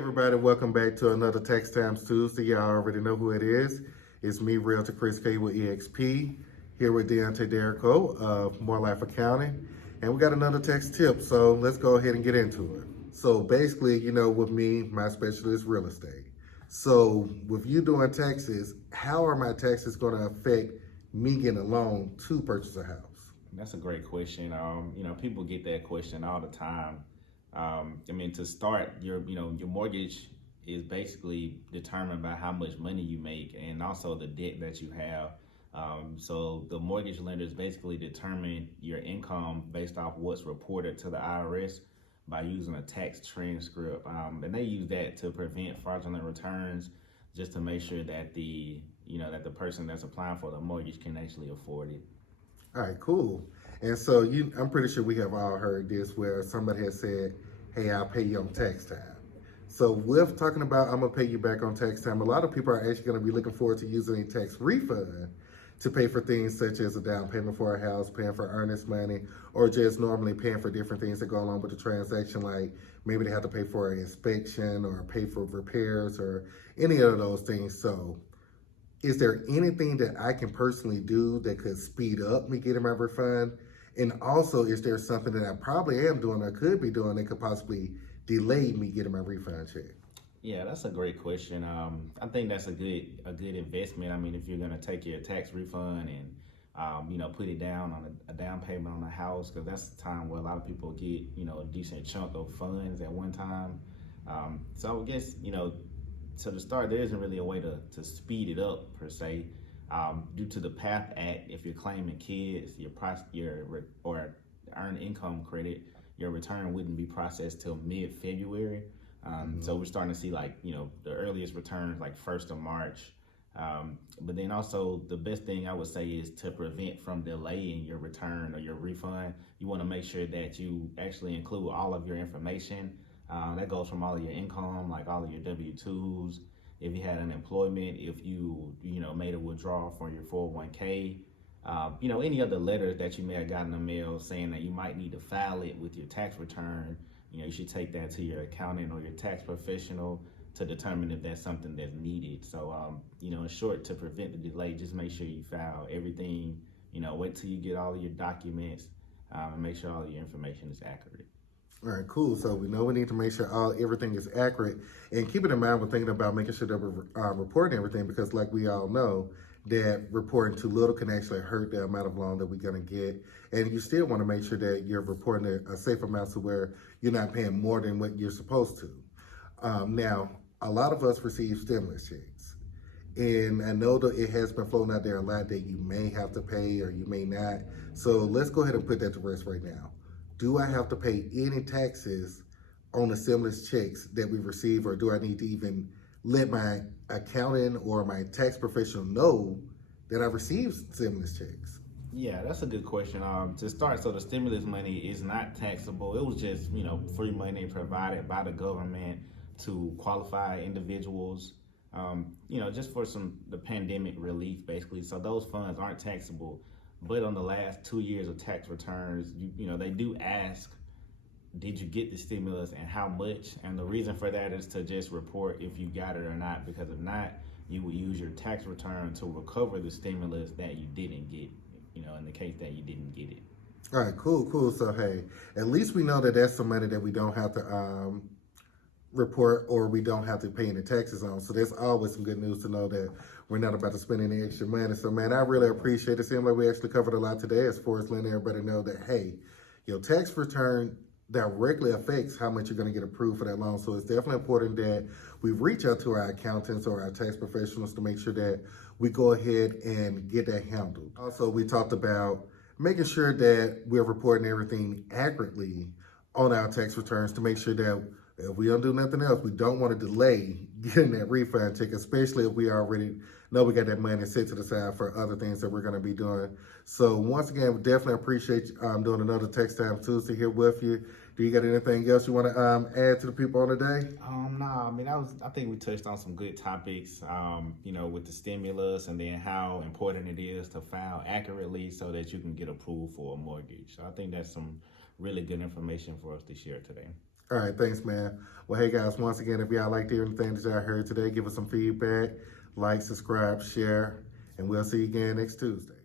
Everybody, welcome back to another Tax Times Tuesday. Y'all already know who it is. It's me, Realtor Chris K with EXP, here with Deontaye Derrico of More Life Accounting. And we got another tax tip, so let's go ahead and get into it. So basically, with me, my specialty is real estate. So with you doing taxes, how are my taxes going to affect me getting a loan to purchase a house? That's a great question. People get that question all the time. To start, your mortgage is basically determined by how much money you make and also the debt that you have. So the mortgage lenders basically determine your income based off what's reported to the IRS by using a tax transcript, and they use that to prevent fraudulent returns, just to make sure that the person that's applying for the mortgage can actually afford it. All right, cool. And so I'm pretty sure we have all heard this where somebody has said, hey, I'll pay you on tax time. So with talking about I'm gonna pay you back on tax time, a lot of people are actually gonna be looking forward to using a tax refund to pay for things such as a down payment for a house, paying for earnest money, or just normally paying for different things that go along with the transaction, like maybe they have to pay for an inspection or pay for repairs or any of those things. So is there anything that I can personally do that could speed up me getting my refund? And also, is there something that I probably am doing or could be doing that could possibly delay me getting my refund check? Yeah, that's a great question. I think that's a good investment. If you're gonna take your tax refund and put it down on a down payment on a house, because that's the time where a lot of people get a decent chunk of funds at one time. So I guess to the start, there isn't really a way to speed it up per se. Due to the PATH Act, if you're claiming kids, or earned income credit, your return wouldn't be processed till mid-February. So we're starting to see the earliest returns like 1st of March. But then also the best thing I would say is to prevent from delaying your return or your refund. You want to make sure that you actually include all of your information. That goes from all of your income, like all of your W-2s, if you had unemployment, if you made a withdrawal from your 401k, any other letters that you may have gotten in the mail saying that you might need to file it with your tax return. You should take that to your accountant or your tax professional to determine if that's something that's needed. So, in short, to prevent the delay, just make sure you file everything, wait till you get all of your documents, and make sure all of your information is accurate. All right, cool. So we know we need to make sure everything is accurate, and keep it in mind when thinking about making sure that we're reporting everything, because like we all know, that reporting too little can actually hurt the amount of loan that we're going to get. And you still want to make sure that you're reporting a safe amount to where you're not paying more than what you're supposed to. Now, a lot of us receive stimulus checks. And I know that it has been floating out there a lot that you may have to pay or you may not. So let's go ahead and put that to rest right now. Do I have to pay any taxes on the stimulus checks that we receive, or do I need to even let my accountant or my tax professional know that I received stimulus checks? Yeah, that's a good question. To start, so the stimulus money is not taxable. It was just, free money provided by the government to qualify individuals, just for the pandemic relief, basically. So those funds aren't taxable. But on the last 2 years of tax returns, they do ask, did you get the stimulus and how much? And the reason for that is to just report if you got it or not, because if not, you will use your tax return to recover the stimulus that you didn't get, in the case that you didn't get it. All right, cool. So, hey, at least we know that that's some money that we don't have to report or we don't have to pay any taxes on. So that's always some good news to know that we're not about to spend any extra money. So, man, I really appreciate it. Seems like we actually covered a lot today as far as letting everybody know that, hey, your tax return directly affects how much you're going to get approved for that loan. So it's definitely important that we reach out to our accountants or our tax professionals to make sure that we go ahead and get that handled. Also, we talked about making sure that we're reporting everything accurately on our tax returns to make sure that if we don't do nothing else, we don't want to delay getting that refund check, especially if we already know we got that money set to the side for other things that we're going to be doing. So once again, we definitely appreciate doing another Tax Time Tuesday here with you. Do you got anything else you want to add to the people on today? I think we touched on some good topics, with the stimulus and then how important it is to file accurately so that you can get approved for a mortgage. So I think that's some really good information for us to share today. All right, thanks, man. Well, hey guys, once again, if y'all liked to hear anything that y'all heard today, give us some feedback, like, subscribe, share, and we'll see you again next Tuesday.